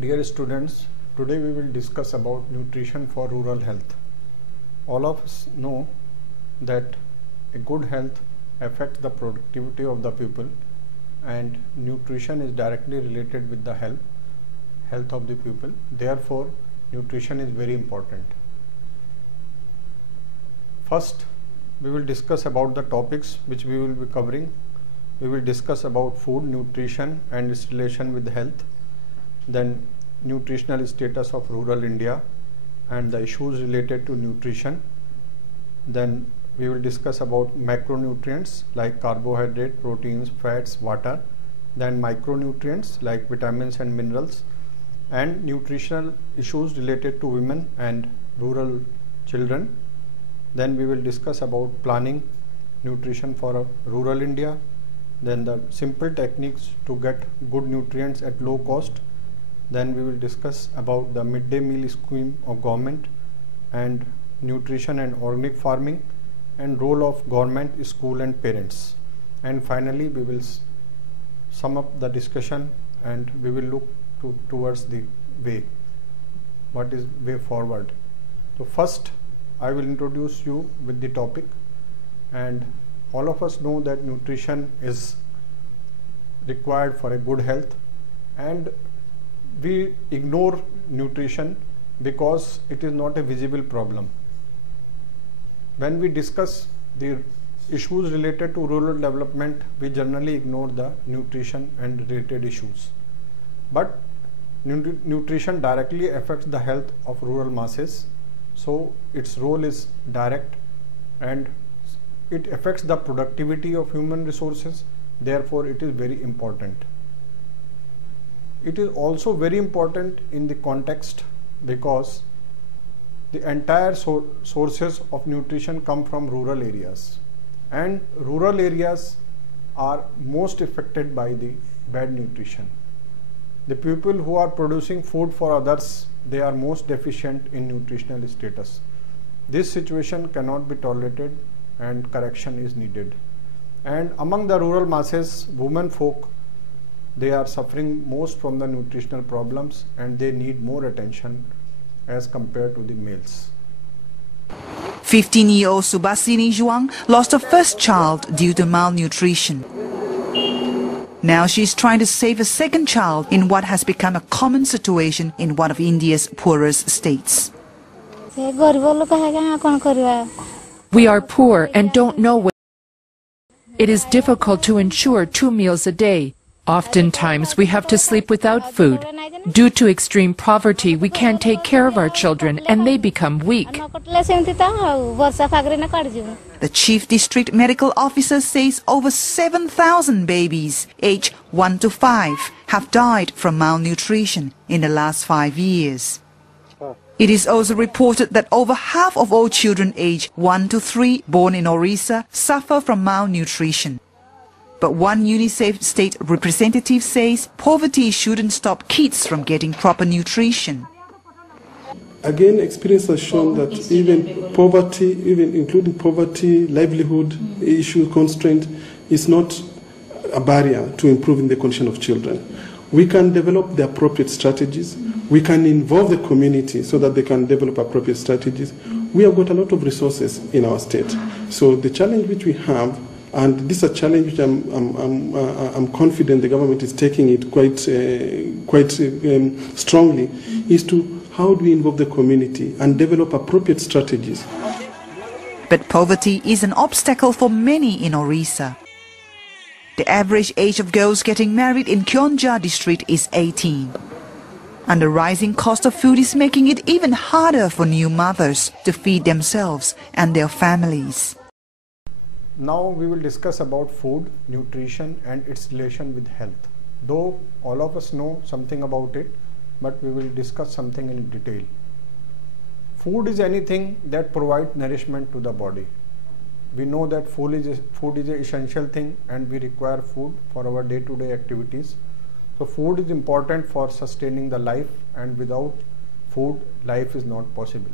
Dear students, today we will discuss about nutrition for rural health. All of us know that a good health affects the productivity of the people, and nutrition is directly related with the health of the people. Therefore, nutrition is very important. First, we will discuss about the topics which we will be covering. We will discuss about food, nutrition and its relation with health. Then nutritional status of rural India and the issues related to nutrition. Then we will discuss about macronutrients like carbohydrate, proteins, fats, water. Then micronutrients like vitamins and minerals, and nutritional issues related to women and rural children. Then we will discuss about planning nutrition for rural India. Then the simple techniques to get good nutrients at low cost. Then we will discuss about the midday meal scheme of government and nutrition and organic farming and role of government, school and parents. And finally we will sum up the discussion and we will look towards the way. What is way forward? So first I will introduce you with the topic, and all of us know that nutrition is required for a good health, and we ignore nutrition because it is not a visible problem. When we discuss the issues related to rural development, we generally ignore the nutrition and related issues. But nutrition directly affects the health of rural masses, so its role is direct and it affects the productivity of human resources. Therefore, it is very important. It is also very important in the context because the entire sources of nutrition come from rural areas, and rural areas are most affected by the bad nutrition. The people who are producing food for others, they are most deficient in nutritional status. This situation cannot be tolerated and correction is needed. And among the rural masses, women folk, they are suffering most from the nutritional problems and they need more attention as compared to the males. 15-year-old Subhasini Zhuang lost her first child due to malnutrition. Now she is trying to save a second child in what has become a common situation in one of India's poorest states. We are poor and don't know what. It is difficult to ensure 2 meals a day. Oftentimes we have to sleep without food. Due to extreme poverty, we can't take care of our children and they become weak. The Chief District Medical Officer says over 7,000 babies aged 1 to 5 have died from malnutrition in the last 5 years. It is also reported that over half of all children aged 1 to 3 born in Orissa suffer from malnutrition. But one UNICEF state representative says poverty shouldn't stop kids from getting proper nutrition. Again, experience has shown that even poverty, even including poverty, livelihood issue, constraint, is not a barrier to improving the condition of children. We can develop the appropriate strategies. We can involve the community so that they can develop appropriate strategies. We have got a lot of resources in our state. So the challenge which we have, and this is a challenge which I'm confident the government is taking it quite strongly, is to how do we involve the community and develop appropriate strategies. But poverty is an obstacle for many in Orissa. The average age of girls getting married in Kionja district is 18. And the rising cost of food is making it even harder for new mothers to feed themselves and their families. Now we will discuss about food, nutrition and its relation with health. Though all of us know something about it, but we will discuss something in detail. Food is anything that provides nourishment to the body. We know that food is an essential thing and we require food for our day-to-day activities. So food is important for sustaining the life, and without food, life is not possible.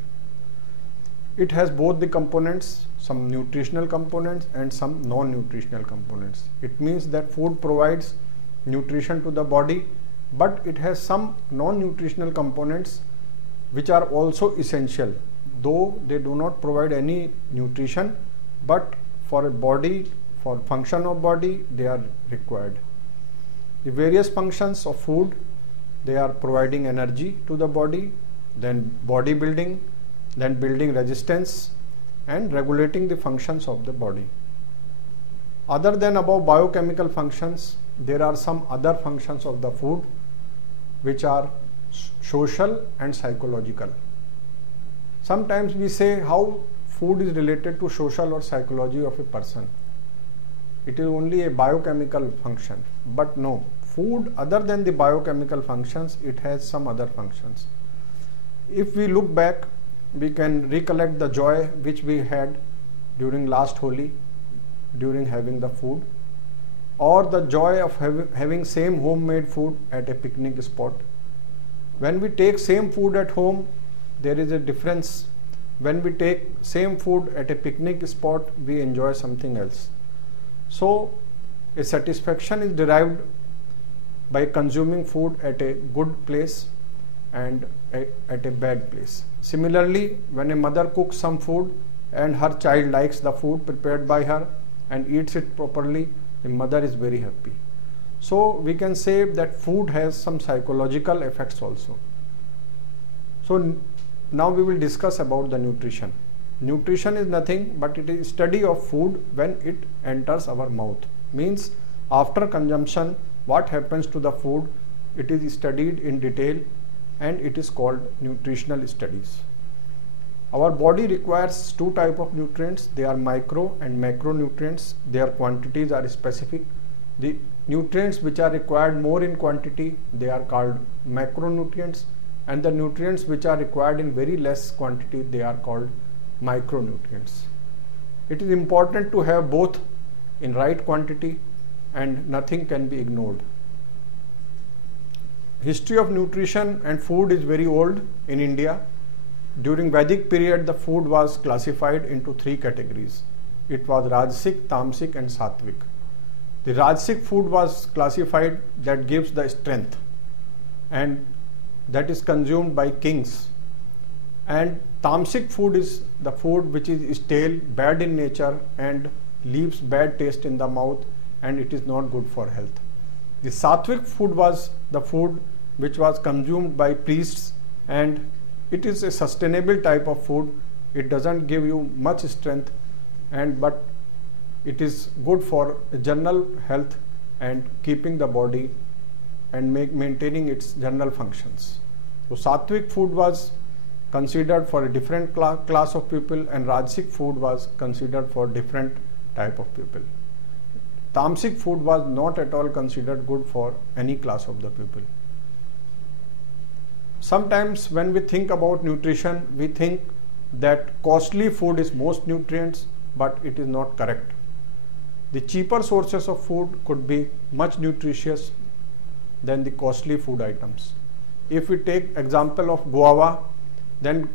It has both the components, some nutritional components and some non-nutritional components. It means that food provides nutrition to the body but it has some non-nutritional components which are also essential, though they do not provide any nutrition, but for a body, for function of body, they are required. The various functions of food, they are providing energy to the body, then body building, then building resistance and regulating the functions of the body. Other than above biochemical functions, there are some other functions of the food which are social and psychological. Sometimes we say how food is related to social or psychology of a person. It is only a biochemical function, but no, food other than the biochemical functions, it has some other functions. If we look back, we can recollect the joy which we had during last Holi, during having the food, or the joy of having same homemade food at a picnic spot. When we take same food at home, there is a difference. When we take same food at a picnic spot, we enjoy something else. So a satisfaction is derived by consuming food at a good place and at a bad place. Similarly, when a mother cooks some food and her child likes the food prepared by her and eats it properly, the mother is very happy. So we can say that food has some psychological effects also. So now we will discuss about the nutrition. Nutrition is nothing but it is study of food when it enters our mouth. Means after consumption, what happens to the food, it is studied in detail and it is called nutritional studies. Our body requires two types of nutrients. They are micro and macronutrients. Their quantities are specific. The nutrients which are required more in quantity, they are called macronutrients, and the nutrients which are required in very less quantity, they are called micronutrients. It is important to have both in right quantity and nothing can be ignored. History of nutrition and food is very old in India. During Vedic period, the food was classified into three categories. It was Rajasic, Tamasic and Sattvic. The Rajasic food was classified that gives the strength and that is consumed by kings. And Tamasic food is the food which is stale, bad in nature and leaves bad taste in the mouth and it is not good for health. The Sattvic food was the food which was consumed by priests and it is a sustainable type of food. It doesn't give you much strength but it is good for general health and keeping the body and maintaining its general functions. So Sattvic food was considered for a different class of people and Rajasic food was considered for different type of people. Tamasic food was not at all considered good for any class of the people. Sometimes when we think about nutrition, we think that costly food is most nutrients, but it is not correct. The cheaper sources of food could be much nutritious than the costly food items. If we take example of guava, then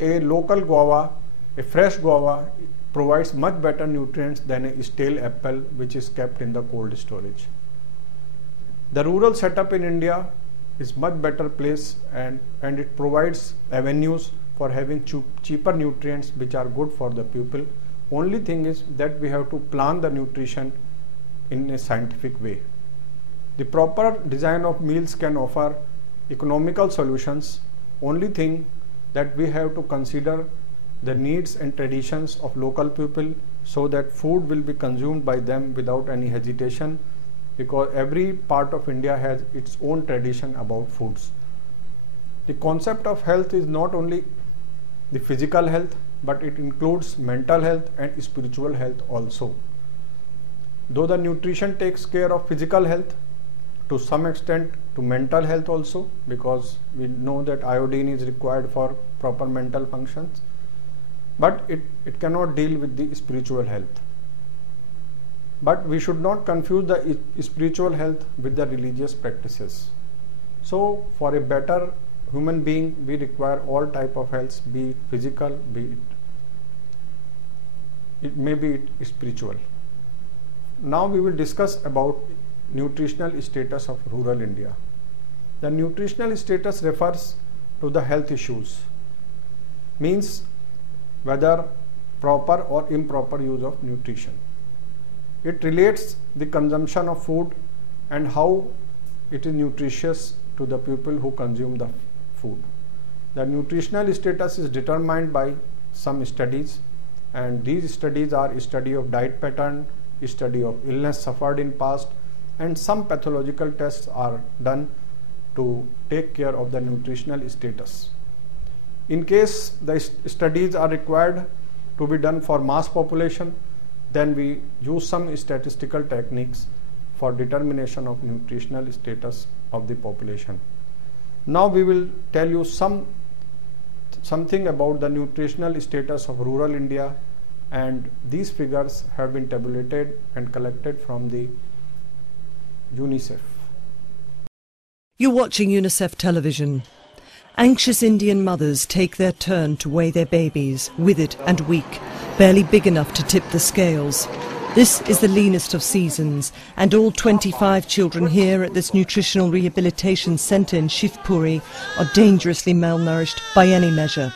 a local guava, a fresh guava provides much better nutrients than a stale apple which is kept in the cold storage. The rural setup in India is much better place and it provides avenues for having cheaper nutrients which are good for the people. Only thing is that we have to plan the nutrition in a scientific way. The proper design of meals can offer economical solutions. Only thing that we have to consider the needs and traditions of local people so that food will be consumed by them without any hesitation, because every part of India has its own tradition about foods. The concept of health is not only the physical health, but it includes mental health and spiritual health also. Though the nutrition takes care of physical health, to some extent to mental health also, because we know that iodine is required for proper mental functions, but it cannot deal with the spiritual health. But we should not confuse the spiritual health with the religious practices. So for a better human being, we require all type of health, be it physical, be it may be spiritual. Now we will discuss about nutritional status of rural India. The nutritional status refers to the health issues, means whether proper or improper use of nutrition. It relates the consumption of food and how it is nutritious to the people who consume the food. The nutritional status is determined by some studies, and these studies are study of diet pattern, study of illness suffered in past, and some pathological tests are done to take care of the nutritional status. In case the studies are required to be done for mass population, then we use some statistical techniques for determination of nutritional status of the population. Now we will tell you something about the nutritional status of rural India, and these figures have been tabulated and collected from the UNICEF. You're watching UNICEF television. Anxious Indian mothers take their turn to weigh their babies, withered and weak, barely big enough to tip the scales. This is the leanest of seasons, and all 25 children here at this nutritional rehabilitation centre in Shivpuri are dangerously malnourished by any measure.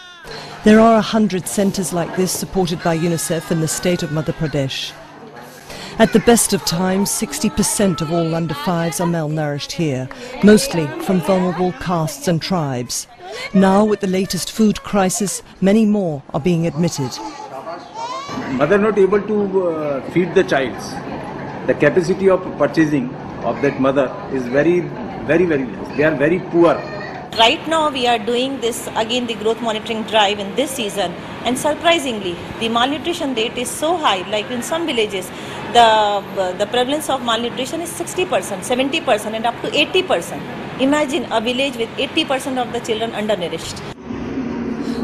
There are 100 centres like this supported by UNICEF in the state of Madhya Pradesh. At the best of times, 60% of all under 5s are malnourished here, mostly from vulnerable castes and tribes. Now, with the latest food crisis, many more are being admitted. Mother not able to feed the child. The capacity of purchasing of that mother is very less. They are very poor. Right now we are doing this again, the growth monitoring drive in this season, and surprisingly the malnutrition rate is so high. Like in some villages the prevalence of malnutrition is 60%, 70% and up to 80%. Imagine a village with 80% of the children undernourished.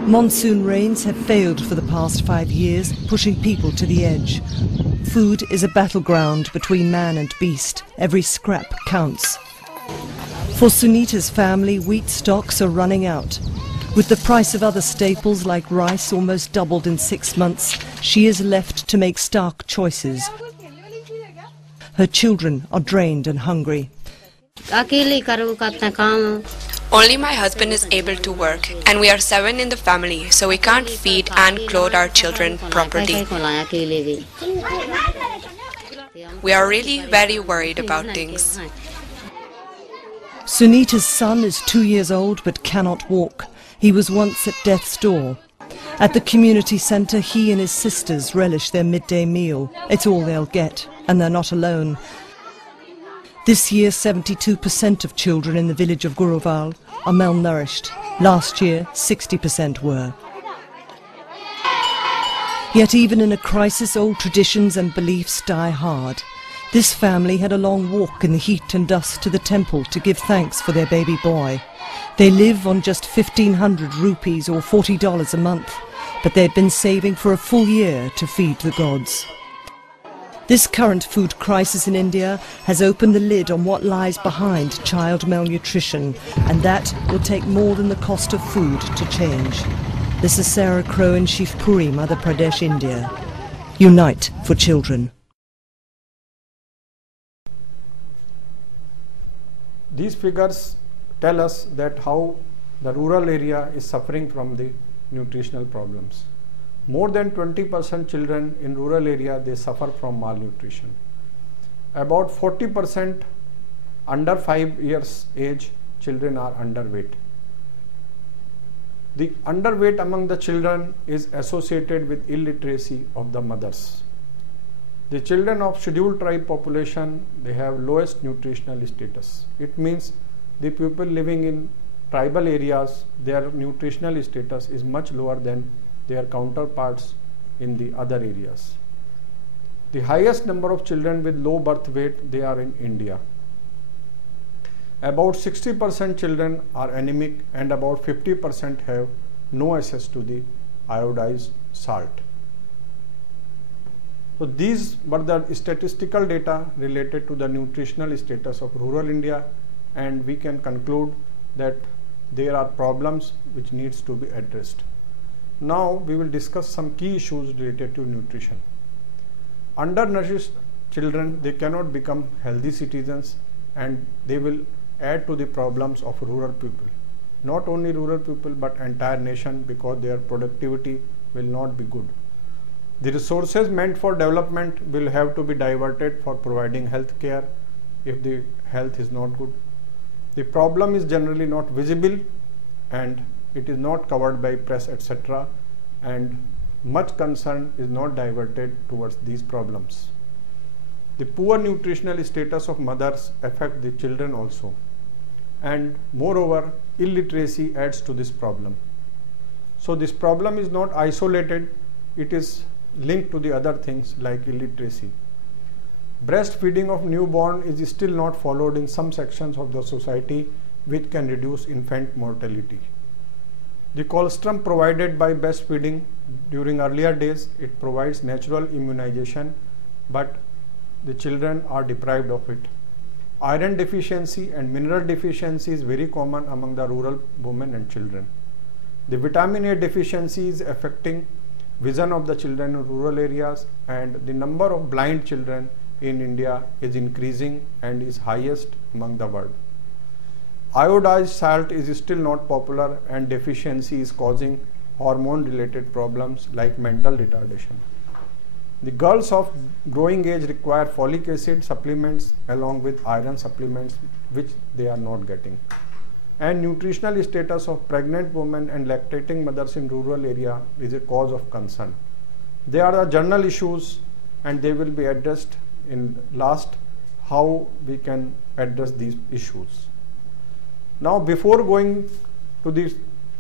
Monsoon rains have failed for the past 5 years, pushing people to the edge. Food is a battleground between man and beast. Every scrap counts. For Sunita's family, wheat stocks are running out. With the price of other staples like rice almost doubled in 6 months, she is left to make stark choices. Her children are drained and hungry. Only my husband is able to work, and we are 7 in the family, so we can't feed and clothe our children properly. We are really very worried about things. Sunita's son is 2 years old but cannot walk. He was once at death's door. At the community centre, he and his sisters relish their midday meal. It's all they'll get, and they're not alone. This year, 72% of children in the village of Guruval are malnourished. Last year, 60% were. Yet even in a crisis, old traditions and beliefs die hard. This family had a long walk in the heat and dust to the temple to give thanks for their baby boy. They live on just 1,500 rupees or $40 a month, but they'd been saving for a full year to feed the gods. This current food crisis in India has opened the lid on what lies behind child malnutrition, and that will take more than the cost of food to change. This is Sarah Crow in Shivpuri, Madhya Pradesh, India. Unite for children. These figures tell us that how the rural area is suffering from the nutritional problems. More than 20% children in rural area, they suffer from malnutrition. About 40% under 5 years age children are underweight. The underweight among the children is associated with illiteracy of the mothers. The children of scheduled tribe population, they have lowest nutritional status. It means the people living in tribal areas, their nutritional status is much lower than their counterparts in the other areas. The highest number of children with low birth weight, they are in India. About 60% children are anemic and about 50% have no access to the iodized salt. So these were the statistical data related to the nutritional status of rural India, and we can conclude that there are problems which needs to be addressed. Now we will discuss some key issues related to nutrition. Undernourished children, they cannot become healthy citizens and they will add to the problems of rural people. Not only rural people but entire nation, because their productivity will not be good. The resources meant for development will have to be diverted for providing health care if the health is not good. The problem is generally not visible and it is not covered by press, etc., and much concern is not diverted towards these problems. The poor nutritional status of mothers affect the children also, and moreover illiteracy adds to this problem. So this problem is not isolated, it is linked to the other things like illiteracy. Breastfeeding of newborn is still not followed in some sections of the society, which can reduce infant mortality. The colostrum provided by breastfeeding during earlier days, it provides natural immunization, but the children are deprived of it. Iron deficiency and mineral deficiency is very common among the rural women and children. The vitamin A deficiency is affecting vision of the children in rural areas, and the number of blind children in India is increasing and is highest among the world. Iodized salt is still not popular, and deficiency is causing hormone related problems like mental retardation. The girls of growing age require folic acid supplements along with iron supplements, which they are not getting. And nutritional status of pregnant women and lactating mothers in rural area is a cause of concern. They are the general issues and they will be addressed in last, how we can address these issues. Now, before going to these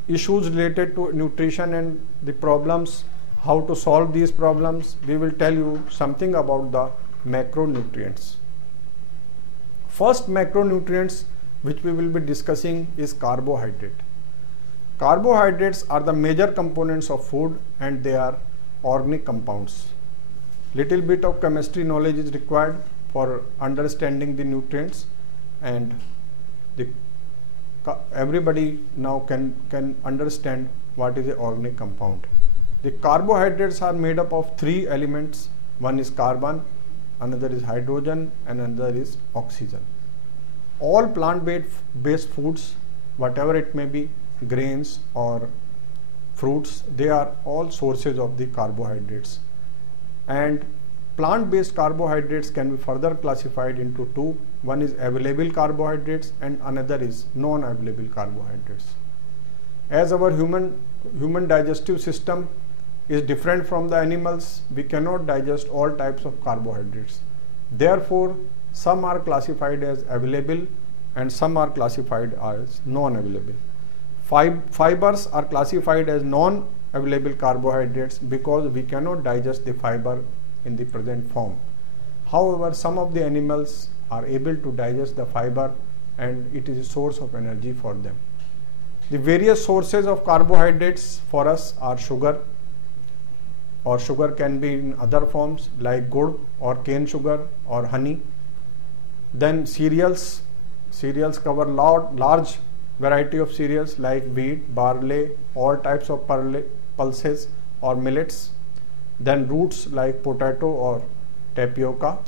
issues related to nutrition and the problems, how to solve these problems, we will tell you something about the macronutrients. First macronutrients which we will be discussing is carbohydrate. Carbohydrates are the major components of food and they are organic compounds. Little bit of chemistry knowledge is required for understanding the nutrients, and everybody now can understand what is an organic compound. The carbohydrates are made up of three elements. One is carbon, another is hydrogen, and another is oxygen. All plant-based foods, whatever it may be, grains or fruits, they are all sources of the carbohydrates. And plant-based carbohydrates can be further classified into two. One is available carbohydrates and another is non-available carbohydrates. As our human digestive system is different from the animals, we cannot digest all types of carbohydrates. Therefore, some are classified as available and some are classified as non-available. Fibers are classified as non-available carbohydrates because we cannot digest the fiber in the present form. However, some of the animals are able to digest the fiber and it is a source of energy for them. The various sources of carbohydrates for us are sugar, or sugar can be in other forms like gur or cane sugar or honey. Then cereals cover large variety of cereals like wheat, barley, all types of pulses or millets. Then roots like potato or tapioca.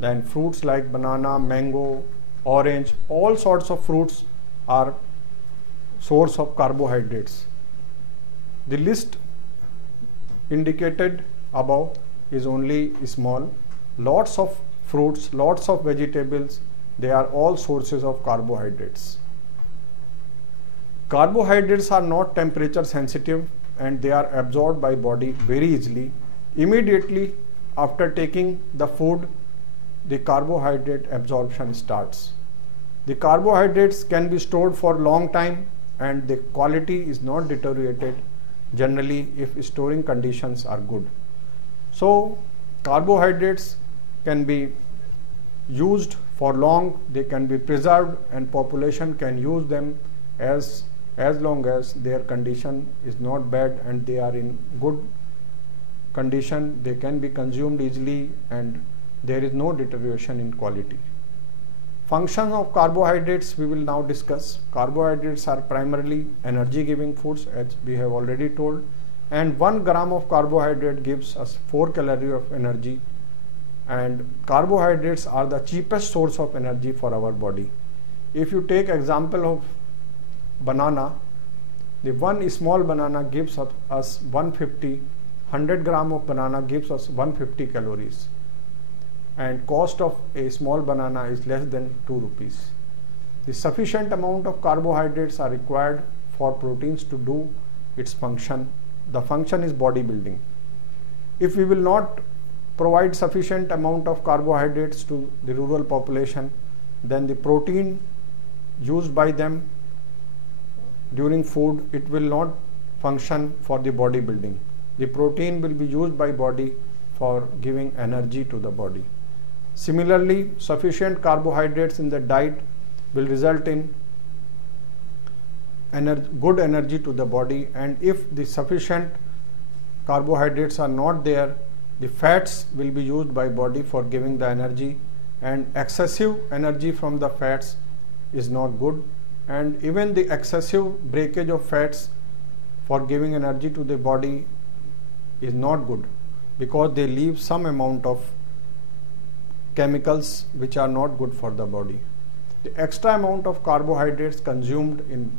Then fruits like banana, mango, orange, all sorts of fruits are source of carbohydrates. The list indicated above is only small. Lots of fruits, lots of vegetables, they are all sources of carbohydrates. Carbohydrates are not temperature sensitive and they are absorbed by body very easily. Immediately after taking the food, the carbohydrate absorption starts. The carbohydrates can be stored for long time and the quality is not deteriorated generally if storing conditions are good. So carbohydrates can be used for long, they can be preserved, and population can use them as long as their condition is not bad and they are in good condition. They can be consumed easily and there is no deterioration in quality. Function of carbohydrates we will now discuss. Carbohydrates are primarily energy giving foods, as we have already told, and 1 gram of carbohydrate gives us 4 calories of energy, and carbohydrates are the cheapest source of energy for our body. If you take example of banana, the one small banana gives us 100 gram of banana gives us 150 calories, and cost of a small banana is less than 2 rupees. The sufficient amount of carbohydrates are required for proteins to do its function. The function is bodybuilding. If we will not provide sufficient amount of carbohydrates to the rural population, then the protein used by them during food, it will not function for the bodybuilding. The protein will be used by body for giving energy to the body. Similarly, sufficient carbohydrates in the diet will result in good energy to the body, and if the sufficient carbohydrates are not there, the fats will be used by body for giving the energy, and excessive energy from the fats is not good, and even the excessive breakage of fats for giving energy to the body is not good, because they leave some amount of chemicals which are not good for the body. The extra amount of carbohydrates consumed in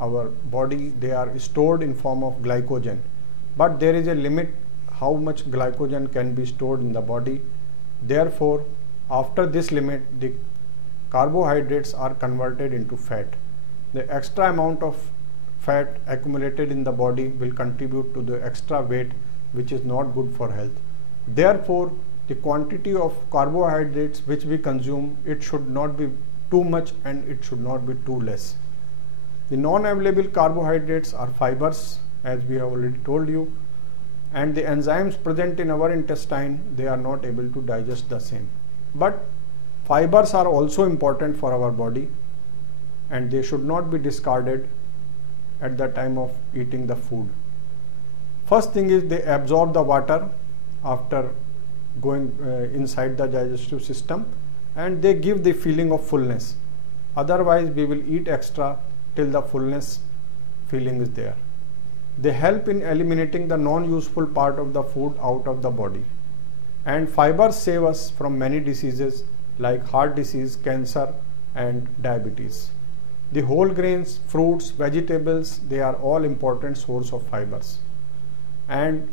our body, they are stored in form of glycogen, but there is a limit how much glycogen can be stored in the body. Therefore, after this limit, the carbohydrates are converted into fat. The extra amount of fat accumulated in the body will contribute to the extra weight, which is not good for health. Therefore, the quantity of carbohydrates which we consume, it should not be too much and it should not be too less. The non-available carbohydrates are fibers, as we have already told you, and the enzymes present in our intestine, they are not able to digest the same. But fibers are also important for our body, and they should not be discarded at the time of eating the food. First thing is, they absorb the water after going inside the digestive system, and they give the feeling of fullness. Otherwise, we will eat extra till the fullness feeling is there. They help in eliminating the non-useful part of the food out of the body. And fibers save us from many diseases like heart disease, cancer and diabetes. The whole grains, fruits, vegetables, they are all important source of fibers. And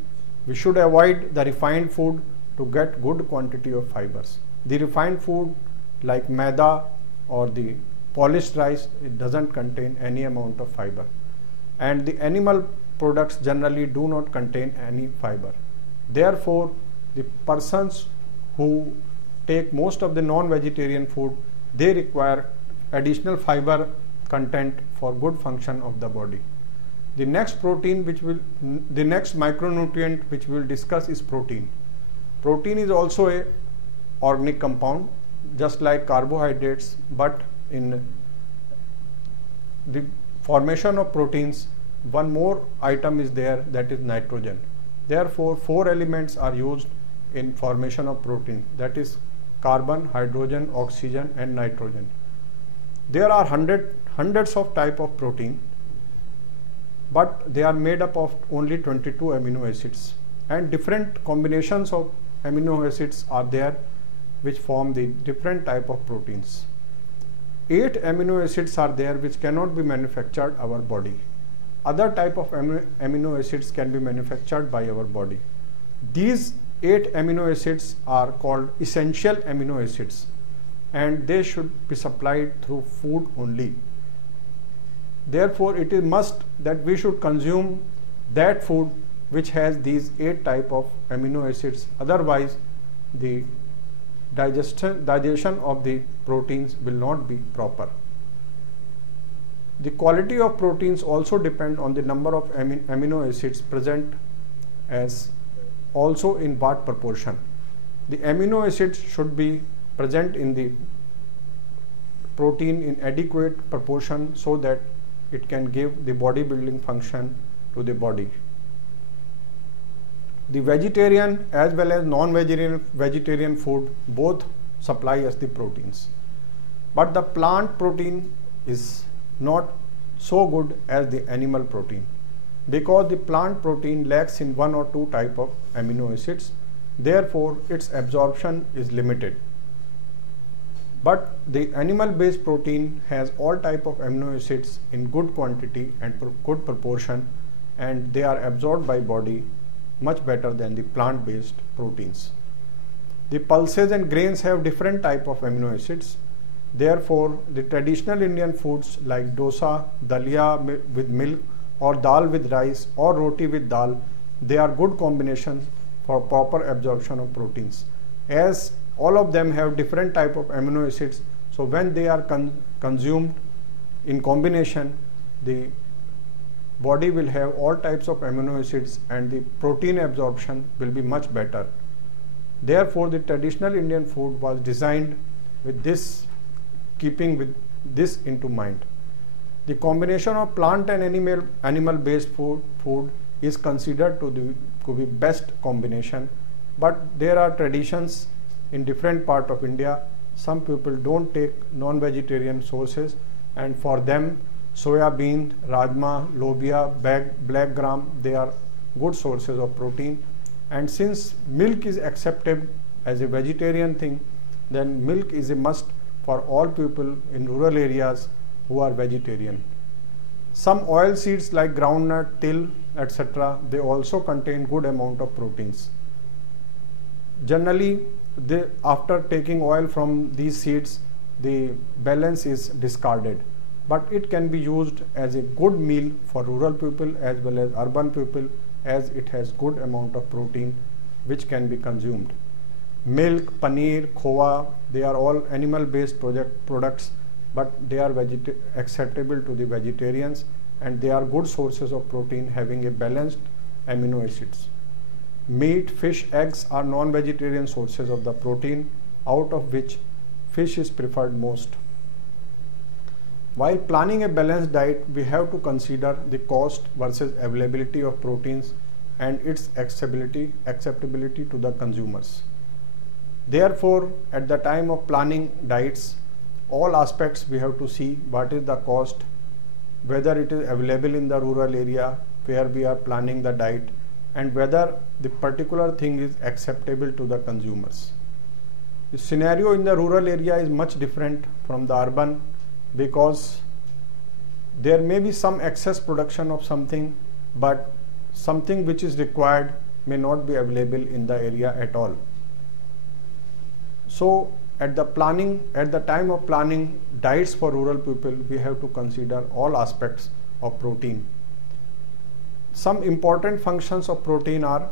we should avoid the refined food to get good quantity of fibers. The refined food like maida or the polished rice, it doesn't contain any amount of fiber. And the animal products generally do not contain any fiber. Therefore, the persons who take most of the non-vegetarian food, they require additional fiber content for good function of the body. The next micronutrient which we will discuss is protein. Protein is also a organic compound, just like carbohydrates, but in the formation of proteins, one more item is there, that is nitrogen. Therefore, 4 elements are used in formation of protein, that is carbon, hydrogen, oxygen and nitrogen. There are hundreds of type of protein, but they are made up of only 22 amino acids, and different combinations of amino acids are there which form the different type of proteins. 8 amino acids are there which cannot be manufactured our body. Other type of amino acids can be manufactured by our body. These 8 amino acids are called essential amino acids, and they should be supplied through food only. Therefore, it is must that we should consume that food which has these 8 type of amino acids. Otherwise, the digestion of the proteins will not be proper. The quality of proteins also depend on the number of amino acids present, as also in what proportion. The amino acids should be present in the protein in adequate proportion so that it can give the bodybuilding function to the body. The vegetarian as well as non-vegetarian food both supply us the proteins. But the plant protein is not so good as the animal protein, because the plant protein lacks in 1 or 2 type of amino acids. Therefore, its absorption is limited. But the animal-based protein has all type of amino acids in good quantity and good proportion, and they are absorbed by body much better than the plant-based proteins. The pulses and grains have different type of amino acids. Therefore, the traditional Indian foods like dosa, dalia with milk, or dal with rice, or roti with dal, they are good combinations for proper absorption of proteins. As all of them have different type of amino acids, so when they are consumed in combination, the body will have all types of amino acids and the protein absorption will be much better. Therefore, the traditional Indian food was designed with this, keeping with this into mind. The combination of plant and animal-based food is considered to be best combination, but there are traditions in different part of India. Some people don't take non-vegetarian sources, and for them soya bean, rajma, lobia, black gram, they are good sources of protein. And since milk is accepted as a vegetarian thing, then milk is a must for all people in rural areas who are vegetarian. Some oil seeds like groundnut, till, etc., they also contain good amount of proteins. Generally, after taking oil from these seeds, the balance is discarded, but it can be used as a good meal for rural people as well as urban people, as it has good amount of protein which can be consumed. Milk, paneer, khoa, they are all animal based products, but they are acceptable to the vegetarians, and they are good sources of protein having a balanced amino acids. Meat, fish, eggs are non-vegetarian sources of the protein, out of which fish is preferred most. While planning a balanced diet, we have to consider the cost versus availability of proteins and its acceptability to the consumers. Therefore, at the time of planning diets, all aspects we have to see what is the cost, whether it is available in the rural area where we are planning the diet, and whether the particular thing is acceptable to the consumers. The scenario in the rural area is much different from the urban, because there may be some excess production of something, but something which is required may not be available in the area at all. So at the time of planning diets for rural people, we have to consider all aspects of protein. Some important functions of protein are: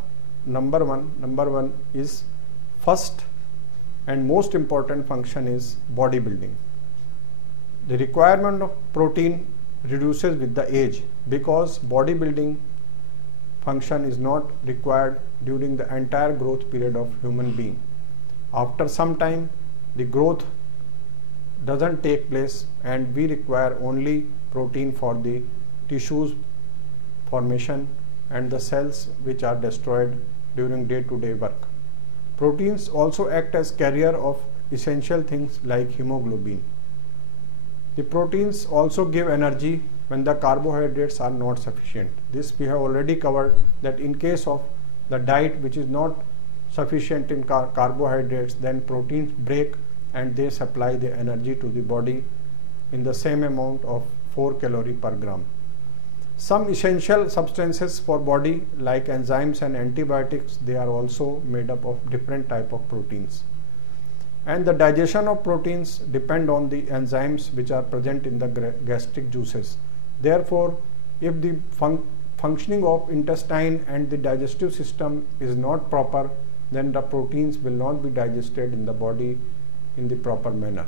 number one is, first and most important function is bodybuilding. The requirement of protein reduces with the age, because bodybuilding function is not required during the entire growth period of human being. After some time, the growth doesn't take place, and we require only protein for the tissues formation and the cells which are destroyed during day-to-day work. Proteins also act as carrier of essential things like hemoglobin. The proteins also give energy when the carbohydrates are not sufficient. This we have already covered, that in case of the diet which is not sufficient in carbohydrates, then proteins break and they supply the energy to the body in the same amount of 4 calories per gram. Some essential substances for body like enzymes and antibiotics, they are also made up of different type of proteins. And the digestion of proteins depend on the enzymes which are present in the gastric juices. Therefore, if the functioning of intestine and the digestive system is not proper, then the proteins will not be digested in the body in the proper manner.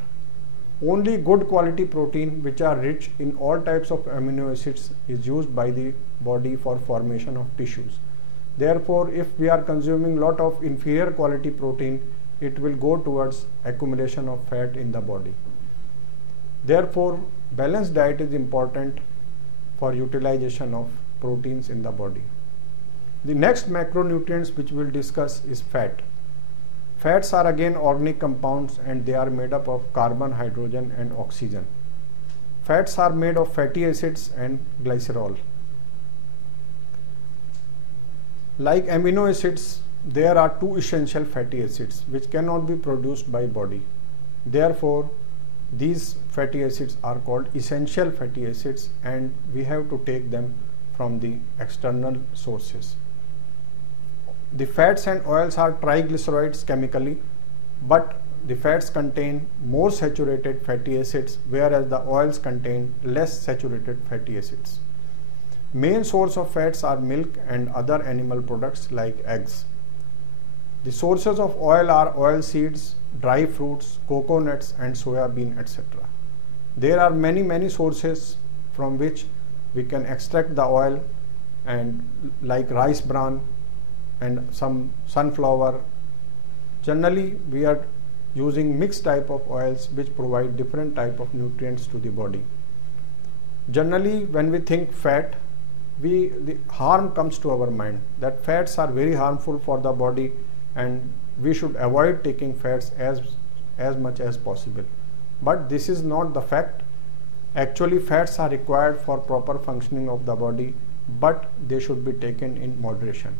Only good quality protein which are rich in all types of amino acids is used by the body for formation of tissues. Therefore, if we are consuming lot of inferior quality protein, it will go towards accumulation of fat in the body. Therefore, balanced diet is important for utilization of proteins in the body. The next macronutrients which we will discuss is fat. Fats are again organic compounds, and they are made up of carbon, hydrogen and oxygen. Fats are made of fatty acids and glycerol. Like amino acids, there are two essential fatty acids which cannot be produced by body. Therefore, these fatty acids are called essential fatty acids, and we have to take them from the external sources. The fats and oils are triglycerides chemically, but the fats contain more saturated fatty acids, whereas the oils contain less saturated fatty acids. Main source of fats are milk and other animal products like eggs. The sources of oil are oil seeds, dry fruits, coconuts and soya bean, etc. There are many sources from which we can extract the oil, and like rice bran and some sunflower. Generally, we are using mixed type of oils which provide different type of nutrients to the body. Generally, when we think fat, the harm comes to our mind that fats are very harmful for the body and we should avoid taking fats as much as possible. But this is not the fact. Actually, fats are required for proper functioning of the body, but they should be taken in moderation.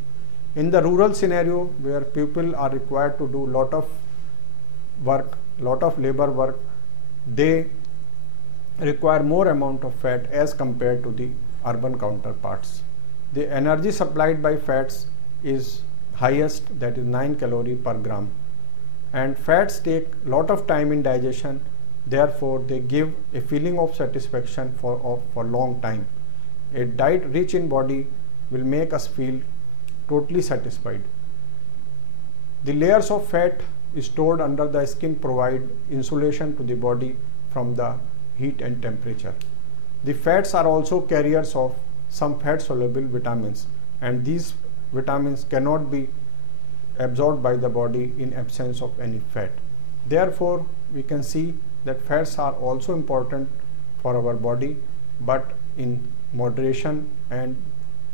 In the rural scenario where people are required to do lot of work, lot of labor work, they require more amount of fat as compared to the urban counterparts. The energy supplied by fats is highest, that is 9 calories per gram, and fats take lot of time in digestion, therefore they give a feeling of satisfaction for long time. A diet rich in body will make us feel totally satisfied. The layers of fat stored under the skin provide insulation to the body from the heat and temperature. The fats are also carriers of some fat soluble vitamins, and these vitamins cannot be absorbed by the body in absence of any fat. Therefore, we can see that fats are also important for our body, but in moderation, and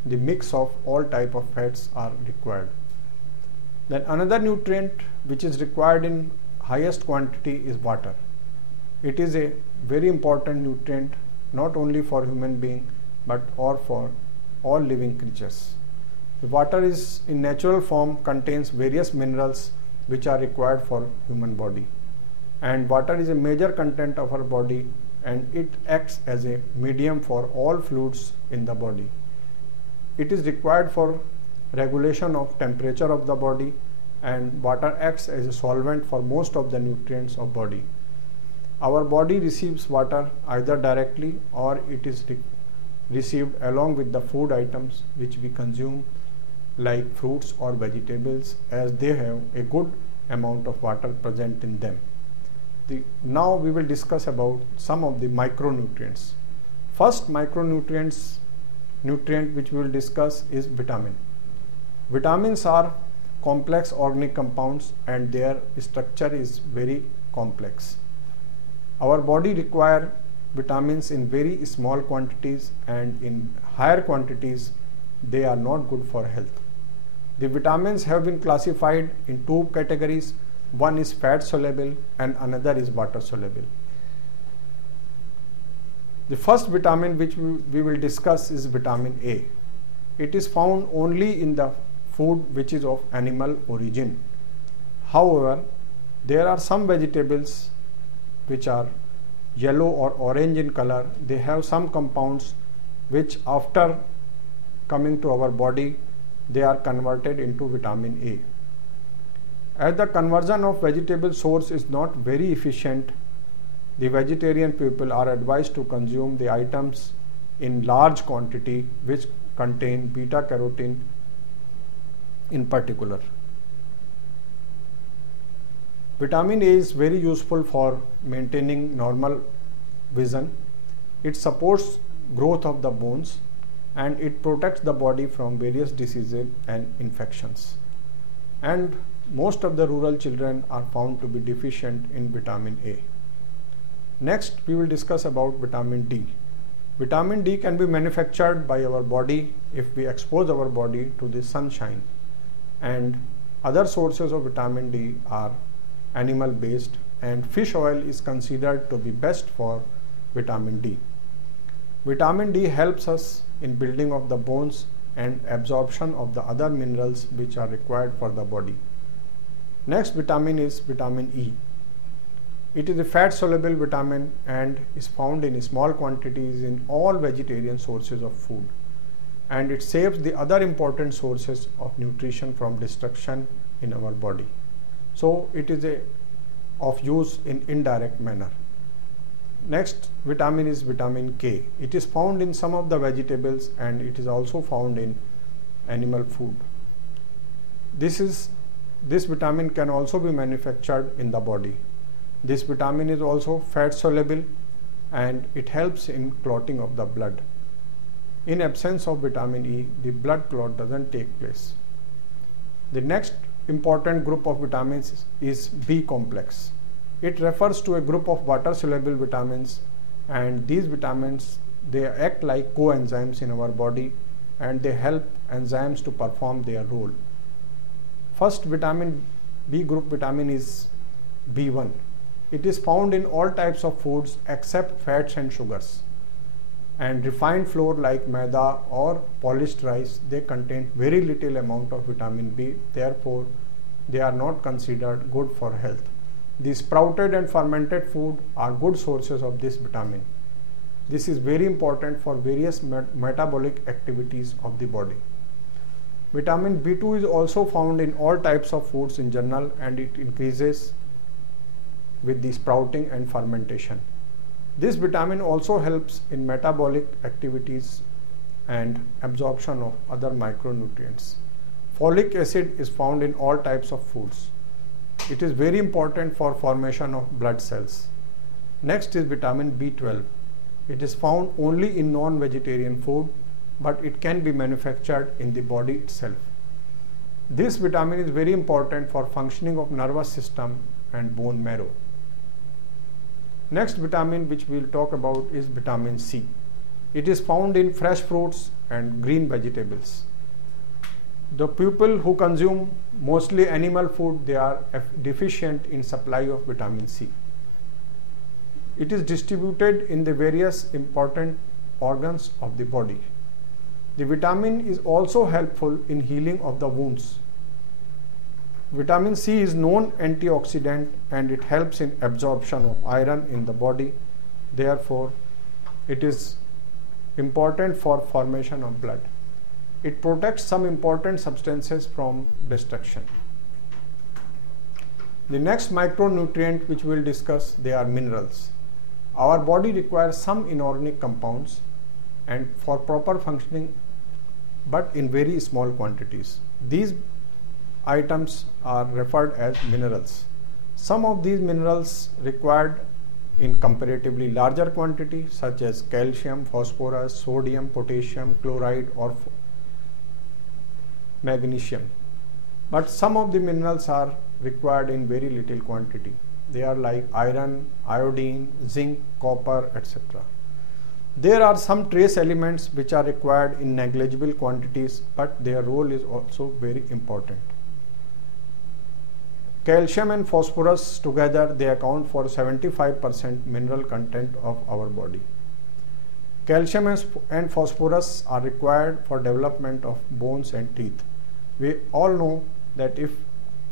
the mix of all type of fats are required. Then another nutrient which is required in highest quantity is water. It is a very important nutrient not only for human being but or for all living creatures. The water is in natural form contains various minerals which are required for human body, and water is a major content of our body, and it acts as a medium for all fluids in the body. It is required for regulation of temperature of the body, and water acts as a solvent for most of the nutrients of body. Our body receives water either directly or it is received along with the food items which we consume, like fruits or vegetables, as they have a good amount of water present in them. Now we will discuss about some of the micronutrients. First nutrient which we will discuss is vitamin. Vitamins are complex organic compounds and their structure is very complex. Our body requires vitamins in very small quantities, and in higher quantities they are not good for health. The vitamins have been classified in two categories. One is fat soluble and another is water soluble. The first vitamin which we will discuss is vitamin A. It is found only in the food which is of animal origin. However, there are some vegetables which are yellow or orange in color. They have some compounds which after coming to our body they are converted into vitamin A. As the conversion of vegetable source is not very efficient, the vegetarian people are advised to consume the items in large quantity which contain beta carotene in particular. Vitamin A is very useful for maintaining normal vision. It supports growth of the bones and it protects the body from various diseases and infections. And most of the rural children are found to be deficient in vitamin A. Next, we will discuss about vitamin D. Vitamin D can be manufactured by our body if we expose our body to the sunshine, and other sources of vitamin D are animal based, and fish oil is considered to be best for vitamin D. Vitamin D helps us in building of the bones and absorption of the other minerals which are required for the body. Next vitamin is vitamin E. It is a fat-soluble vitamin and is found in small quantities in all vegetarian sources of food, and it saves the other important sources of nutrition from destruction in our body. So it is of use in indirect manner. Next vitamin is vitamin K. It is found in some of the vegetables and it is also found in animal food. This vitamin can also be manufactured in the body. This vitamin is also fat soluble and it helps in clotting of the blood. In absence of vitamin E, the blood clot doesn't take place. The next important group of vitamins is B complex. It refers to a group of water soluble vitamins, and these vitamins, they act like coenzymes in our body and they help enzymes to perform their role. First vitamin, B group vitamin is B1. It is found in all types of foods except fats and sugars. And refined flour like maida or polished rice, they contain very little amount of vitamin B, therefore they are not considered good for health. The sprouted and fermented food are good sources of this vitamin. This is very important for various metabolic activities of the body. Vitamin B2 is also found in all types of foods in general, and it increases with the sprouting and fermentation. This vitamin also helps in metabolic activities and absorption of other micronutrients. Folic acid is found in all types of foods. It is very important for formation of blood cells. Next is vitamin B12. It is found only in non-vegetarian food, but it can be manufactured in the body itself. This vitamin is very important for functioning of nervous system and bone marrow. Next vitamin which we will talk about is vitamin C. It is found in fresh fruits and green vegetables. The people who consume mostly animal food, they are deficient in supply of vitamin C. It is distributed in the various important organs of the body. The vitamin is also helpful in healing of the wounds. Vitamin C is known antioxidant and it helps in absorption of iron in the body. Therefore, it is important for formation of blood. It protects some important substances from destruction. The next micronutrient which we will discuss, they are minerals. Our body requires some inorganic compounds and for proper functioning, but in very small quantities. These items are referred as minerals. Some of these minerals required in comparatively larger quantity, such as calcium, phosphorus, sodium, potassium, chloride or magnesium. But some of the minerals are required in very little quantity. They are like iron, iodine, zinc, copper, etc. There are some trace elements which are required in negligible quantities, but their role is also very important. Calcium and phosphorus together, they account for 75% mineral content of our body. Calcium and phosphorus are required for development of bones and teeth. We all know that if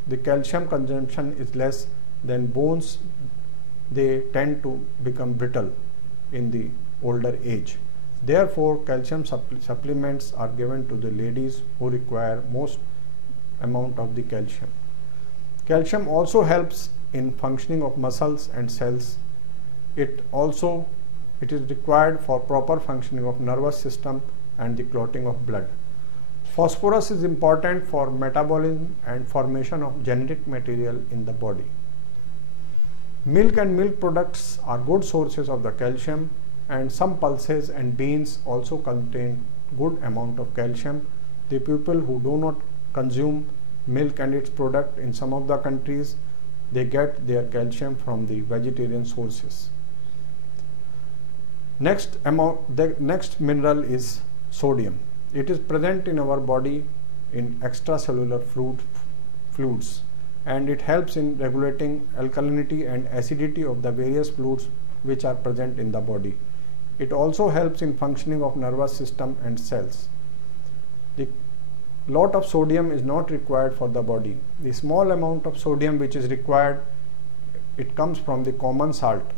the calcium consumption is less, then bones, they tend to become brittle in the older age. Therefore, calcium supplements are given to the ladies who require most amount of the calcium. Calcium also helps in functioning of muscles and cells. It is required for proper functioning of nervous system and the clotting of blood. Phosphorus is important for metabolism and formation of genetic material in the body. Milk and milk products are good sources of the calcium, and some pulses and beans also contain good amount of calcium. The people who do not consume milk and its product in some of the countries, they get their calcium from the vegetarian sources. The next mineral is sodium. It is present in our body in extracellular fluids, and it helps in regulating alkalinity and acidity of the various fluids which are present in the body. It also helps in functioning of nervous system and cells. The lot of sodium is not required for the body. The small amount of sodium which is required it comes from the common salt,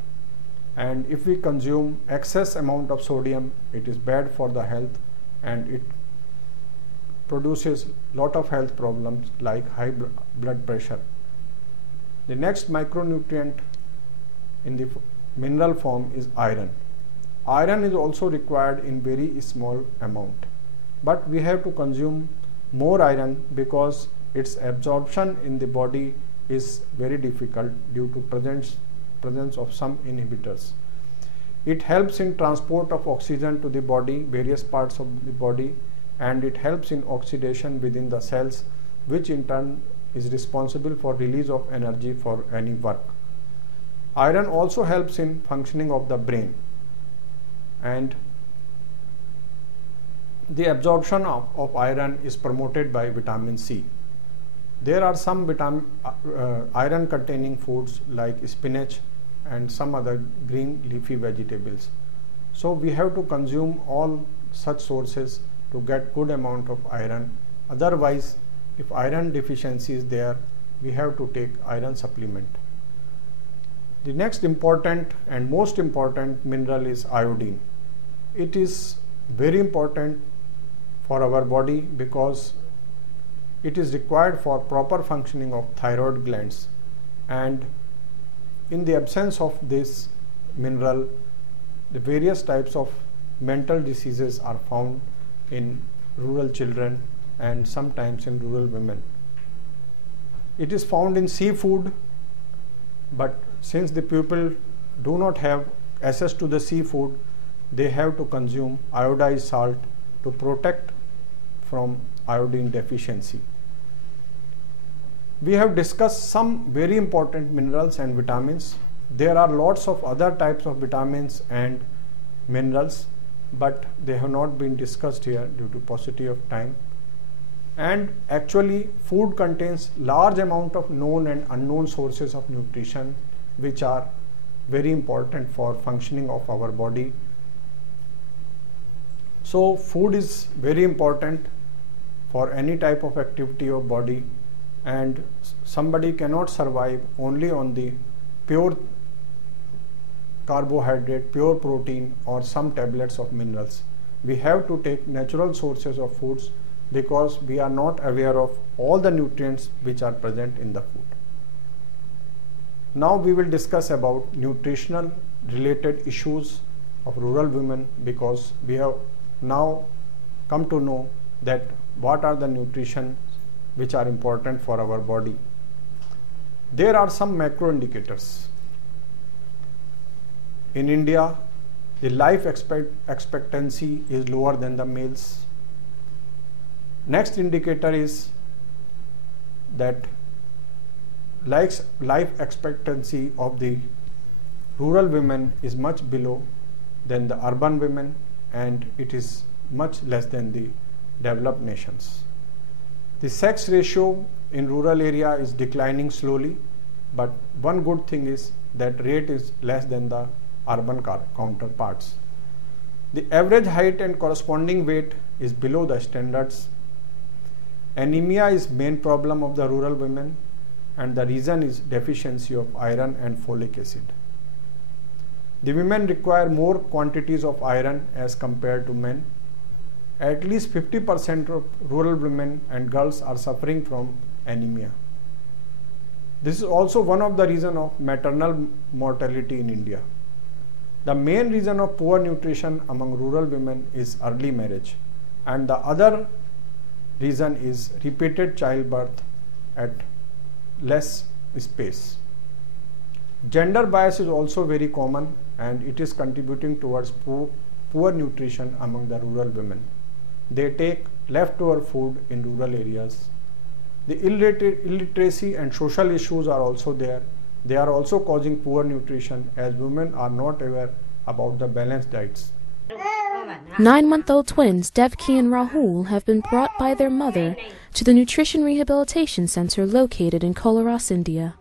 and if we consume excess amount of sodium, it is bad for the health and it produces lot of health problems like high blood pressure. The next micronutrient in the mineral form is iron. Iron is also required in very small amount, but we have to consume more iron because its absorption in the body is very difficult due to presence of some inhibitors. It helps in transport of oxygen to the body, various parts of the body, and it helps in oxidation within the cells, which in turn is responsible for release of energy for any work. Iron also helps in functioning of the brain, and the absorption of iron is promoted by vitamin C. There are some iron containing foods like spinach and some other green leafy vegetables. So we have to consume all such sources to get good amount of iron. Otherwise, if iron deficiency is there, we have to take iron supplement. The next important and most important mineral is iodine. It is very important for our body because it is required for proper functioning of thyroid glands, and in the absence of this mineral, the various types of mental diseases are found in rural children and sometimes in rural women. It is found in seafood, but since the people do not have access to the seafood, they have to consume iodized salt to protect from iodine deficiency. We have discussed some very important minerals and vitamins. There are lots of other types of vitamins and minerals, but they have not been discussed here due to paucity of time. And actually, food contains large amount of known and unknown sources of nutrition, which are very important for functioning of our body. So food is very important for any type of activity of body, and somebody cannot survive only on the pure carbohydrate, pure protein, or some tablets of minerals. We have to take natural sources of foods because we are not aware of all the nutrients which are present in the food. Now we will discuss about nutritional related issues of rural women, because we have now come to know that what are the nutrition which are important for our body. There are some macro indicators. In India, the life expectancy is lower than the males. Next indicator is that life expectancy of the rural women is much below than the urban women, and it is much less than the developed nations. The sex ratio in rural area is declining slowly, but one good thing is that rate is less than the urban counterparts. The average height and corresponding weight is below the standards. Anemia is main problem of the rural women, and the reason is deficiency of iron and folic acid. The women require more quantities of iron as compared to men. At least 50% of rural women and girls are suffering from anemia. This is also one of the reasons of maternal mortality in India. The main reason of poor nutrition among rural women is early marriage, and the other reason is repeated childbirth at less space. Gender bias is also very common, and it is contributing towards poor nutrition among the rural women. They take leftover food in rural areas. The illiteracy and social issues are also there. They are also causing poor nutrition, as women are not aware about the balanced diets. 9-month-old twins Devki and Rahul have been brought by their mother to the Nutrition Rehabilitation Center located in Kolarus, India.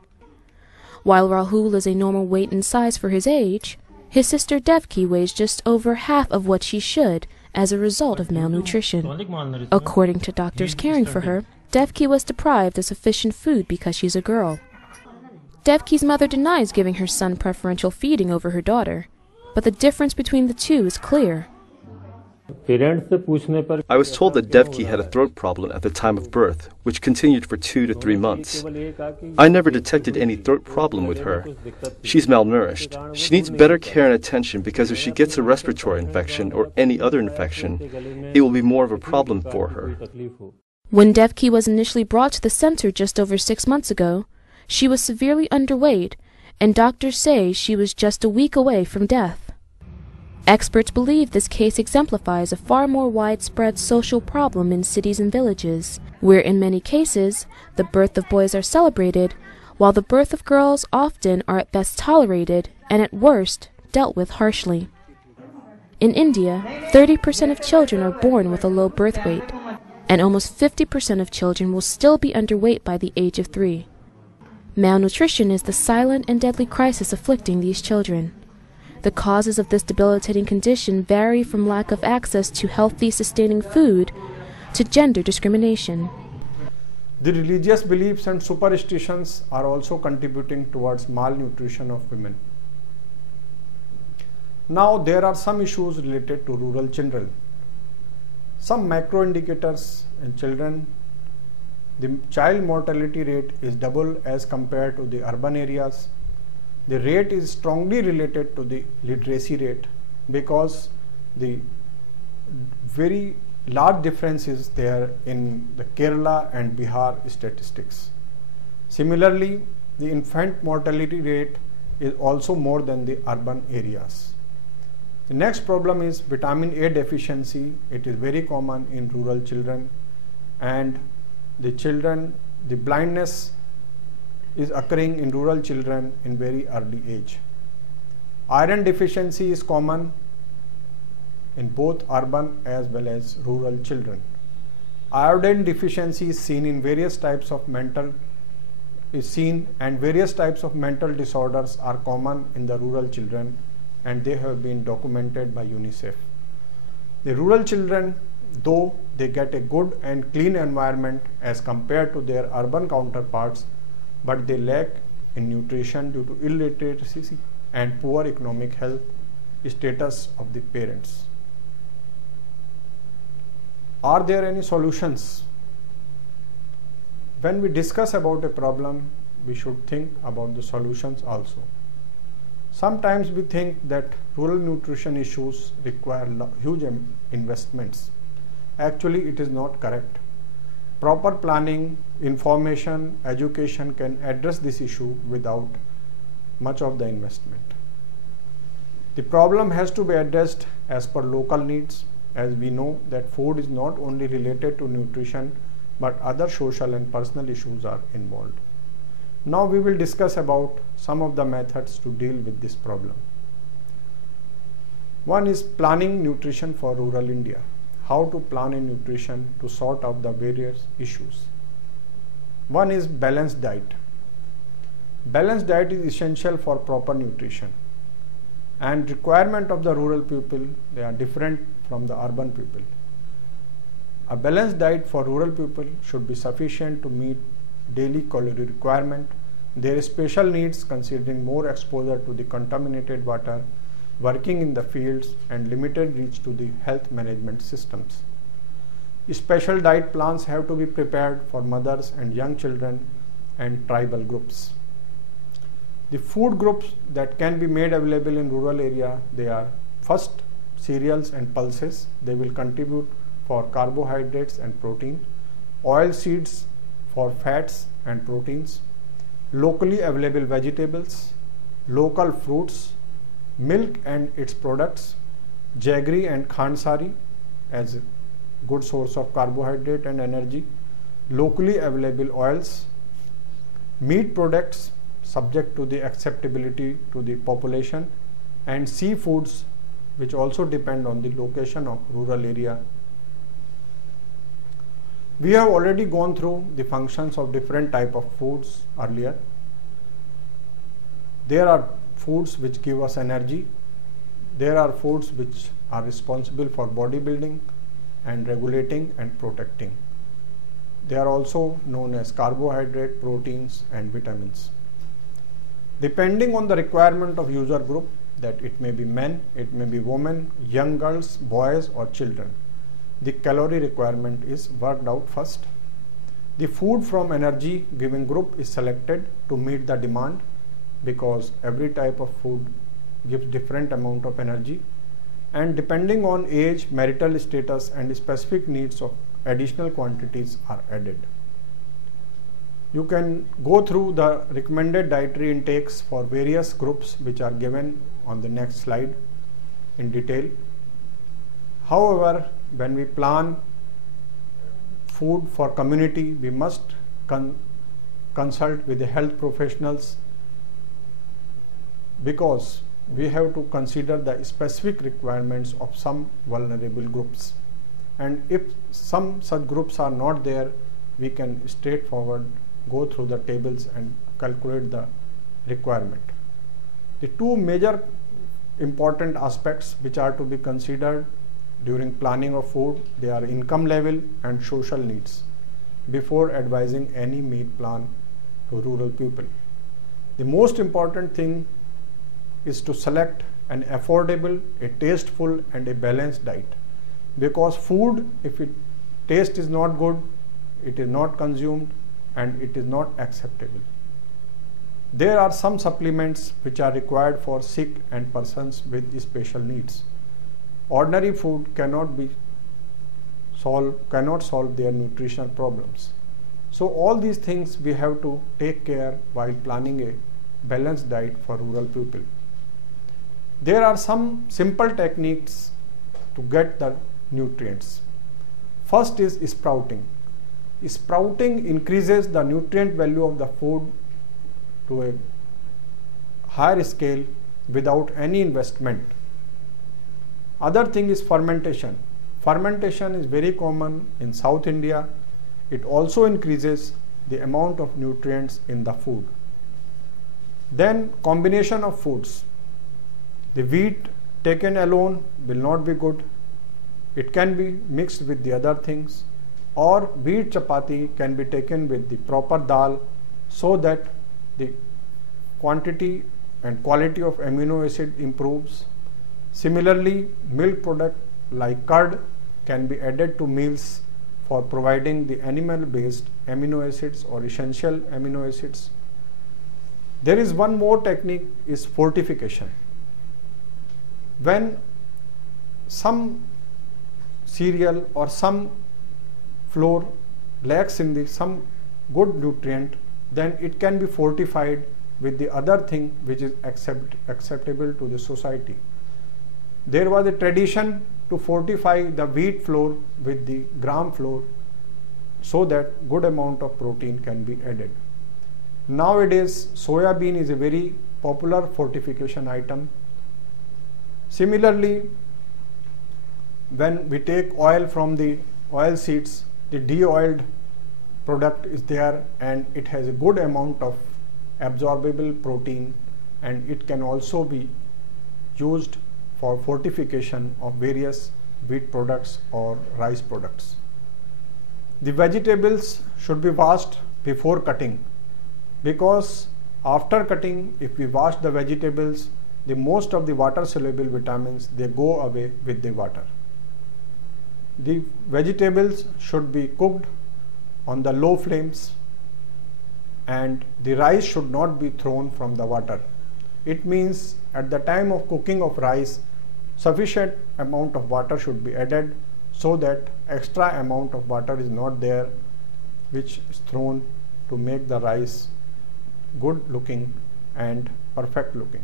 While Rahul is a normal weight and size for his age, his sister Devki weighs just over half of what she should as a result of malnutrition. According to doctors caring for her, Devki was deprived of sufficient food because she's a girl. Devki's mother denies giving her son preferential feeding over her daughter, but the difference between the two is clear. I was told that Devki had a throat problem at the time of birth, which continued for 2 to 3 months. I never detected any throat problem with her. She's malnourished. She needs better care and attention because if she gets a respiratory infection or any other infection, it will be more of a problem for her. When Devki was initially brought to the center just over 6 months ago, she was severely underweight, and doctors say she was just a week away from death. Experts believe this case exemplifies a far more widespread social problem in cities and villages, where in many cases the birth of boys are celebrated, while the birth of girls often are at best tolerated and at worst dealt with harshly. In India, 30% of children are born with a low birth weight, and almost 50% of children will still be underweight by the age of 3. Malnutrition is the silent and deadly crisis afflicting these children. The causes of this debilitating condition vary from lack of access to healthy, sustaining food to gender discrimination. The religious beliefs and superstitions are also contributing towards malnutrition of women. Now, there are some issues related to rural children. Some macro indicators in children, the child mortality rate is double as compared to the urban areas. The rate is strongly related to the literacy rate because the very large difference is there in the Kerala and Bihar statistics. Similarly, the infant mortality rate is also more than the urban areas. The next problem is vitamin A deficiency. It is very common in rural children, and the blindness is occurring in rural children in very early age. Iron deficiency is common in both urban as well as rural children. Iodine deficiency is seen in various types of mental disorders are common in the rural children, and they have been documented by UNICEF. The rural children, though they get a good and clean environment as compared to their urban counterparts, but they lack in nutrition due to illiteracy and poor economic health status of the parents. Are there any solutions? When we discuss about a problem, we should think about the solutions also. Sometimes we think that rural nutrition issues require huge investments. Actually, it is not correct. Proper planning, information, education can address this issue without much of the investment. The problem has to be addressed as per local needs, as we know that food is not only related to nutrition but other social and personal issues are involved. Now we will discuss about some of the methods to deal with this problem. One is planning nutrition for rural India. How to plan a nutrition to sort out the various issues. One is balanced diet. Balanced diet is essential for proper nutrition, and requirement of the rural people, they are different from the urban people. A balanced diet for rural people should be sufficient to meet daily calorie requirement, their special needs considering more exposure to the contaminated water, working in the fields, and limited reach to the health management systems. Special diet plans have to be prepared for mothers and young children and tribal groups. The food groups that can be made available in rural area, they are first cereals and pulses. They will contribute for carbohydrates and protein, oil seeds for fats and proteins, locally available vegetables, local fruits, milk and its products, jaggery and khansari as a good source of carbohydrate and energy, locally available oils, meat products subject to the acceptability to the population, and seafoods which also depend on the location of rural area. We have already gone through the functions of different type of foods earlier. There are foods which give us energy. There are foods which are responsible for bodybuilding and regulating and protecting. They are also known as carbohydrate, proteins and vitamins. depending on the requirement of user group, that it may be men, it may be women, young girls, boys or children. The calorie requirement is worked out first. The food from energy giving group is selected to meet the demand, because every type of food gives different amount of energy, and depending on age, marital status and specific needs of additional quantities are added. You can go through the recommended dietary intakes for various groups which are given on the next slide in detail. However, when we plan food for community, we must consult with the health professionals, because we have to consider the specific requirements of some vulnerable groups, and if some such groups are not there, we can straightforward go through the tables and calculate the requirement. The two major important aspects which are to be considered during planning of food, they are income level and social needs before advising any meal plan to rural people. The most important thing is to select an affordable, a tasteful and a balanced diet, because food, if it taste is not good, it is not consumed and it is not acceptable. There are some supplements which are required for sick and persons with special needs. Ordinary food cannot solve their nutritional problems. So all these things we have to take care while planning a balanced diet for rural people. There are some simple techniques to get the nutrients. First is sprouting. Sprouting increases the nutrient value of the food to a higher scale without any investment. Other thing is fermentation. Fermentation is very common in South India. It also increases the amount of nutrients in the food. Then combination of foods. The wheat taken alone will not be good. It can be mixed with the other things, or wheat chapati can be taken with the proper dal, so that the quantity and quality of amino acid improves. Similarly, milk product like curd can be added to meals for providing the animal based amino acids or essential amino acids. There is one more technique, is fortification. When some cereal or some flour lacks in some good nutrient, then it can be fortified with the other thing which is acceptable to the society. There was a tradition to fortify the wheat flour with the gram flour, so that good amount of protein can be added. Nowadays, soya bean is a very popular fortification item. Similarly, when we take oil from the oil seeds, the de-oiled product is there, and it has a good amount of absorbable protein, and it can also be used for fortification of various wheat products or rice products. The vegetables should be washed before cutting, because after cutting, if we wash the vegetables, the most of the water soluble vitamins, they go away with the water. The vegetables should be cooked on the low flames, and the rice should not be thrown from the water. It means at the time of cooking of rice, sufficient amount of water should be added, so that extra amount of water is not there, which is thrown to make the rice good looking and perfect looking.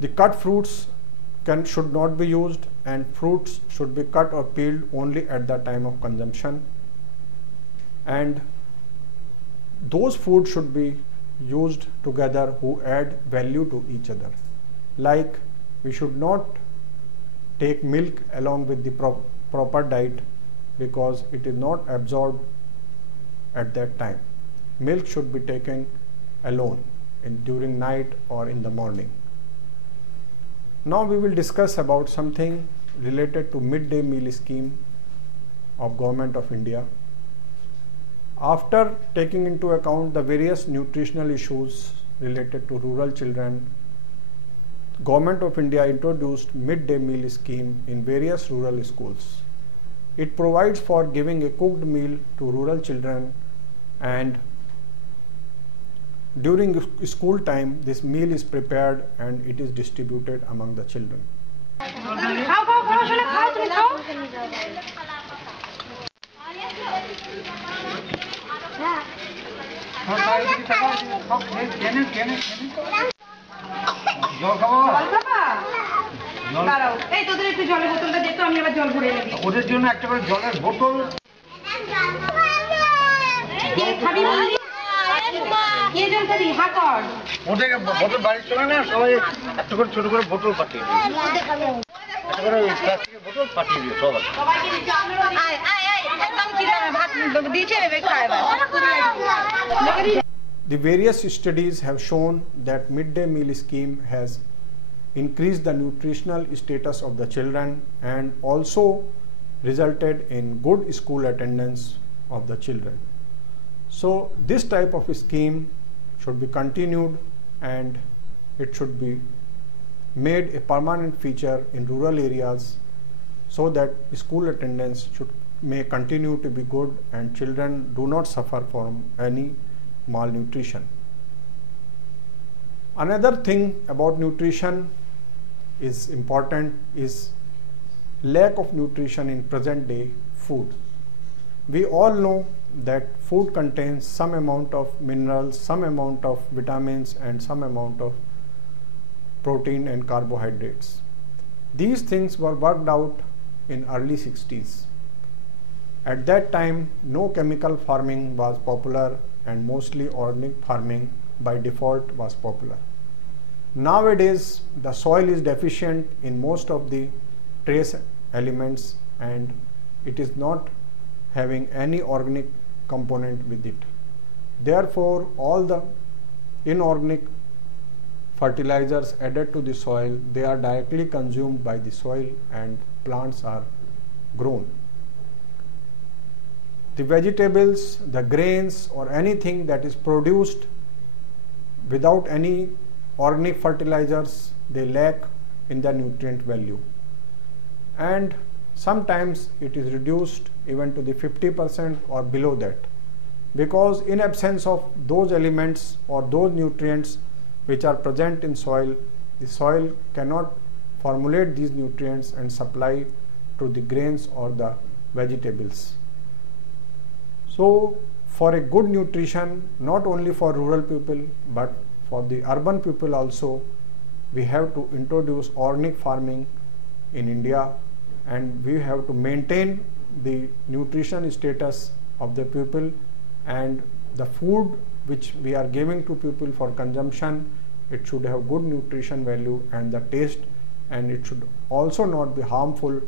The cut fruits should not be used, and fruits should be cut or peeled only at the time of consumption, and those foods should be used together who add value to each other. Like, we should not take milk along with the proper diet, because it is not absorbed at that time. Milk should be taken alone during night or in the morning. Now we will discuss about something related to midday meal scheme of Government of India. After taking into account the various nutritional issues related to rural children, Government of India introduced midday meal scheme in various rural schools. It provides for giving a cooked meal to rural children, and during school time this meal is prepared and it is distributed among the children. ওদের জন্য একটা করে জলের বোতল ওদের বোতল বাড়ি চলে না, সবাই একটা করে ছোট করে বোতল পাঠিয়ে দিই, একটা করে প্লাস্টিকের বোতল পাঠিয়ে দিই সবাই। The various studies have shown that midday meal scheme has increased the nutritional status of the children and also resulted in good school attendance of the children. So this type of scheme should be continued and it should be made a permanent feature in rural areas so that school attendance may continue to be good and children do not suffer from any malnutrition. Another thing about nutrition is important is lack of nutrition in present day food. We all know that food contains some amount of minerals, some amount of vitamins and some amount of protein and carbohydrates. These things were worked out in early 60s. At that time no chemical farming was popular and mostly organic farming by default was popular. Nowadays the soil is deficient in most of the trace elements and it is not having any organic component with it. Therefore all the inorganic fertilizers added to the soil, they are directly consumed by the soil and plants are grown. The vegetables, the grains or anything that is produced without any organic fertilizers, they lack in the nutrient value, and sometimes it is reduced even to the 50% or below that, because in absence of those elements or those nutrients which are present in soil, the soil cannot formulate these nutrients and supply to the grains or the vegetables. So for a good nutrition, not only for rural people but for the urban people also, we have to introduce organic farming in India, and we have to maintain the nutrition status of the people, and the food which we are giving to people for consumption, it should have good nutrition value and the taste, and it should also not be harmful,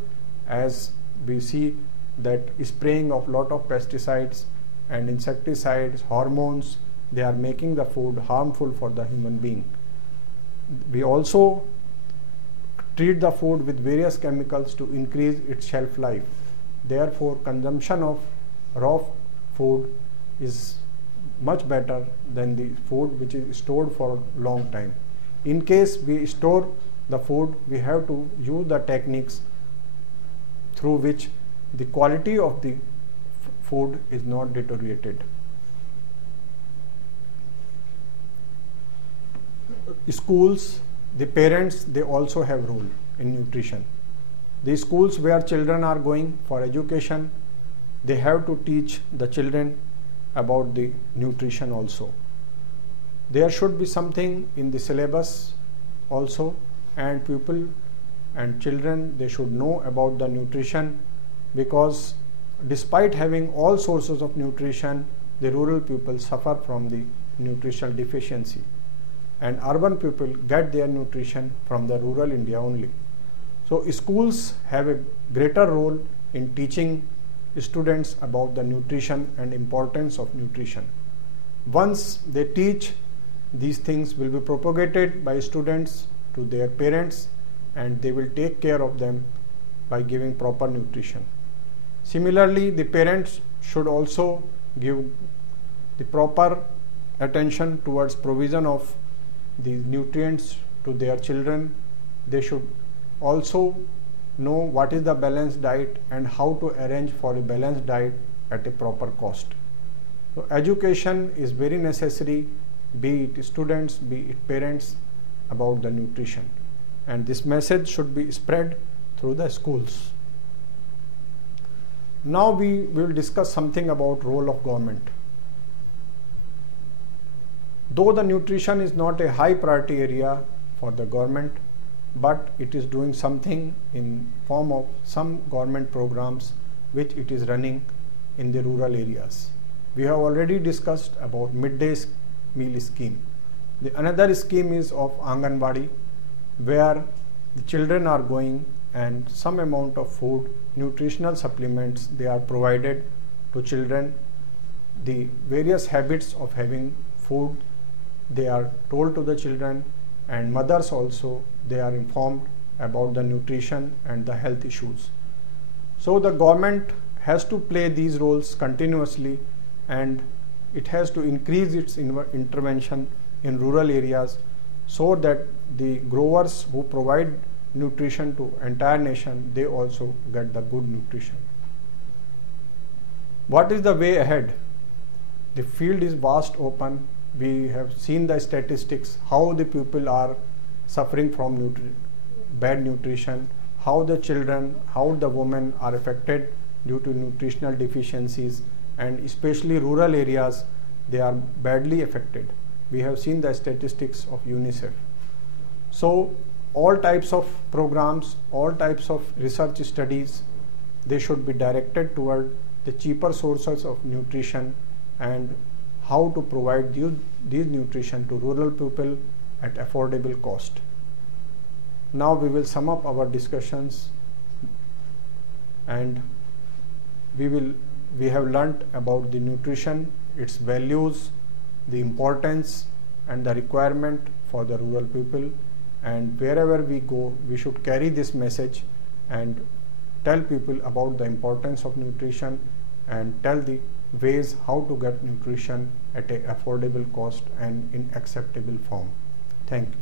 as we see that spraying of lot of pesticides and insecticides, hormones, they are making the food harmful for the human being. We also treat the food with various chemicals to increase its shelf life. Therefore consumption of raw food is much better than the food which is stored for a long time. In case we store the food, we have to use the techniques through which the quality of the food is not deteriorated. Schools, the parents, they also have role in nutrition. The schools where children are going for education, they have to teach the children about the nutrition also. There should be something in the syllabus also, and people and children, they should know about the nutrition, because despite having all sources of nutrition, the rural people suffer from the nutritional deficiency, and urban people get their nutrition from the rural India only. So schools have a greater role in teaching students about the nutrition and importance of nutrition. Once they teach, these things will be propagated by students to their parents, and they will take care of them by giving proper nutrition. Similarly, the parents should also give the proper attention towards provision of these nutrients to their children. They should also know what is the balanced diet and how to arrange for a balanced diet at a proper cost. So education is very necessary, be it students, be it parents, about the nutrition, and this message should be spread through the schools. Now we will discuss something about role of government. Though the nutrition is not a high priority area for the government, but it is doing something in form of some government programs which it is running in the rural areas. We have already discussed about midday meal scheme. The another scheme is of Anganwadi, where the children are going and some amount of food, nutritional supplements, they are provided to children. The various habits of having food, they are told to the children, and mothers also, they are informed about the nutrition and the health issues. So the government has to play these roles continuously, and it has to increase its intervention in rural areas so that the growers who provide nutrition to entire nation, they also get the good nutrition. What is the way ahead? The field is vast open. We have seen the statistics, how the people are suffering from bad nutrition, how the children, how the women are affected due to nutritional deficiencies, and especially rural areas, they are badly affected. We have seen the statistics of UNICEF. So all types of programs, all types of research studies, they should be directed toward the cheaper sources of nutrition and how to provide these nutrition to rural people at affordable cost. Now we will sum up our discussions, and we have learnt about the nutrition, its values, the importance and the requirement for the rural people, and wherever we go, we should carry this message and tell people about the importance of nutrition and tell the ways how to get nutrition at an affordable cost and in acceptable form. Thank you.